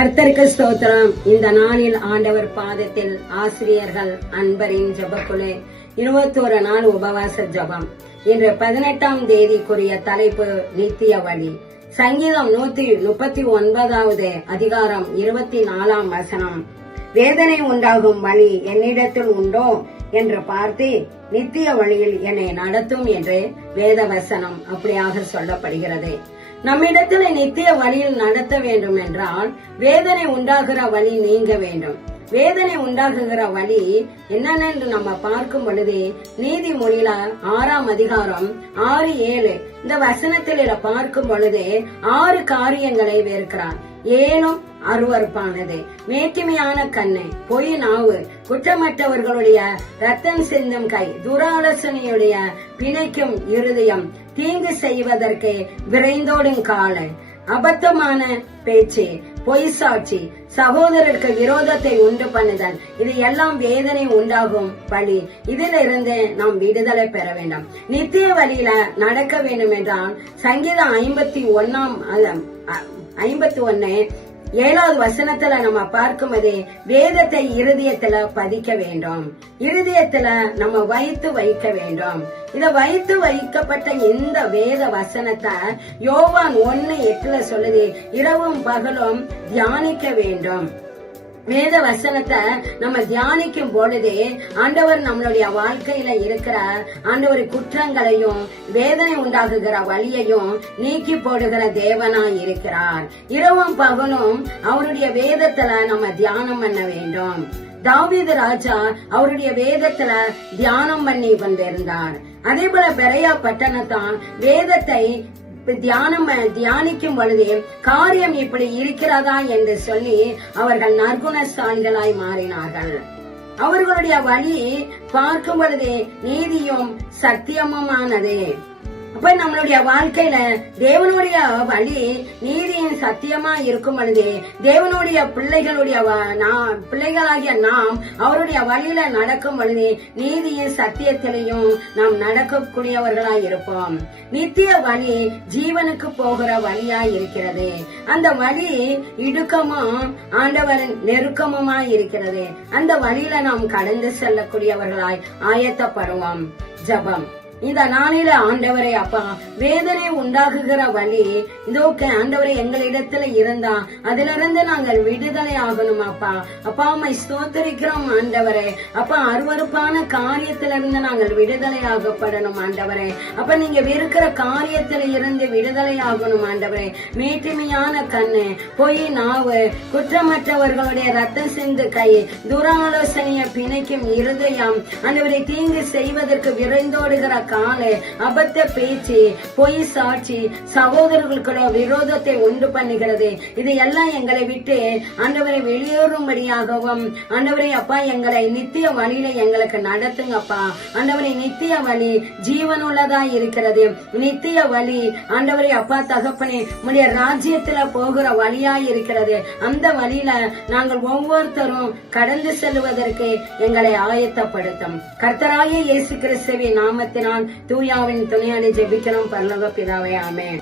கர்த்தருக்கு ஸ்தோத்திரம். இந்த நாளில் ஆண்டவர் பாதத்தில் ஆசிரியர்கள் அன்பரின் ஜெபக்குழு 21 நாள் உபவாச ஜெபம். இன்று 18ஆம் தேதிக்குரிய தலைப்பு நித்திய வழி. சங்கீதம் 139வது அதிகாரம் 24ஆம் வசனம். வேதனை உண்டாகும் வழி என்னிடத்தில் உண்டோ என்று பார்த்து நித்திய வழியில் என்னை நடத்தும் என்று வேத வசனம் அப்படியாக சொல்லப்படுகிறது. நம்மிடத்தில் நித்திய வழியில் நடத்த வேண்டும் என்றால் வேதனை உண்டாகிற வழி நீங்க வேண்டும். வேதனை உண்டாகுகிற வழி என்னென்னு நம்ம பார்க்கும் பொழுது நீதிமொழியில 6ஆம் அதிகாரம் 6-7 இந்த வசனத்தில் பார்க்கும் பொழுது 6 காரியங்களை வெறுக்கிறார். ஏனும் அருவருப்பானது, மேட்டிமையான கண்ணு, பொய் நாவு, குற்றமற்றவர்களுடைய ரத்தம் சிந்தும் கை, துராலோசனையுடைய பிணைக்கும் இருதயம், தீங்கு செய்வதற்கு விரைந்தோடும் காலை, அபத்தமான பேச்சு, பொய் சாட்சி, சகோதரருக்கு விரோதத்தை உண்டு பண்ணுதல், இது எல்லாம் வேதனை உண்டாகும் வழி. இதிலிருந்து நாம் விடுதலை பெற வேண்டும். நித்திய வழியில நடக்க வேண்டும் என்றால் சங்கீதம் 51:7வது வசனத்துல நம்ம பார்க்கும்போது வேதத்தை இருதயத்துல பதிக்க வேண்டும். இருதயத்துல நம்ம வைக்க வேண்டும். இத வைக்கப்பட்ட இந்த வேத வசனத்தை யோவான் 1:8 சொல்லுது, இரவும் பகலும் தியானிக்க வேண்டும். வேத வசனத்தை நம்ம தியானிக்கும் பொழுதே ஆண்டவர் நம்மளுடைய வாழ்க்கையில இருக்கிற ஆண்டவர் குற்றங்களையும் வேதனை உண்டாகுகிற வழியையும் நீக்கி போடுகிற தேவனாய் இருக்கிறார். இரவும் பகலும் அவருடைய வேதத்துல நம்ம தியானம் பண்ண வேண்டும். தாவீது ராஜா அவருடைய வேதத்துல தியானம் பண்ணி கொண்டிருந்தார். அதே போல பெரையா பட்டணத்தான் வேதத்தை தியானிக்கும் பொழுது காரியம் இப்படி இருக்கிறதா என்று சொல்லி அவர்கள் நற்குணசாலிகளாய் மாறினார்கள். அவர்களுடைய வழி பார்க்கும் பொழுது நீதியும் சத்தியமுமானது. அப்ப நம்மளுடைய வாழ்க்கையில தேவனுடைய வழி நீதியின் சத்தியமா இருக்கும் பொழுது தேவனுடைய பிள்ளைகளாகிய நாம் அவருடைய வழியில நடக்கும் பொழுது நீதியின் சத்தியத்திலையும் நாம் நடக்கக்கூடியவர்களாய் இருப்போம். நித்திய வழி ஜீவனுக்கு போகிற வழியாய் இருக்கிறது. அந்த வழி இடுக்கமும் ஆண்டவரின் நெருக்கமுமாய் இருக்கிறது. அந்த வழியில நாம் கடந்து செல்லக்கூடியவர்களாய் ஆயத்தப்படுவோம். ஜபம். இந்த நாளில ஆண்டவரே அப்பா, வேதனை உண்டாகுகிற வழி இதோ ஆண்டவரை எங்களிடத்துல இருந்தா அதிலிருந்து நாங்கள் விடுதலை ஆகணும் அப்பா. அப்பா அம்மை ஸ்தோத்தரிக்கிறோம் ஆண்டவரே. அப்பா அருவருப்பான காரியத்திலிருந்து நாங்கள் விடுதலை ஆகப்படணும் ஆண்டவரே. அப்ப நீங்க வெறுக்கிற காரியத்தில இருந்து விடுதலை ஆகணும் ஆண்டவரே. மேட்டிமையான கண்ணு, பொய் நாவு, குற்றமற்றவர்களுடைய ரத்தம் சிந்து கை, துராலோசனைய பிணைக்கும் இருதயம், ஆண்டவரை தீங்கு செய்வதற்கு விரைந்தோடுகிற காலை, அபத்த பேச்சு, பொய் சாட்சி, சகோதரர்களுக்கு விரோதத்தை உண்டு பண்ணுகிறது. இது எல்லாம் எங்களை விட்டு ஆண்டவரை வெளியேறும்படியாகவும் ஆண்டவரை அப்பா எங்களை நித்திய வழியில எங்களுக்கு நடத்துங்கப்பா. ஆண்டவரை நித்திய வழி ஜீவனுள்ளதா இருக்கிறது. நித்திய வழி ஆண்டவரை அப்பா தகப்பனே உடைய ராஜ்யத்துல போகிற வழியாய் இருக்கிறது. அந்த வழியில நாங்கள் ஒவ்வொருத்தரும் கடந்து செல்வதற்கு எங்களை ஆயத்தப்படுத்தும். கர்த்தராகிய இயேசு கிறிஸ்துவின் நாமத்தினால் தூயாவின் துணையாடி ஜெபிக்கிறோம் பரலோக பிதாவே, ஆமென்.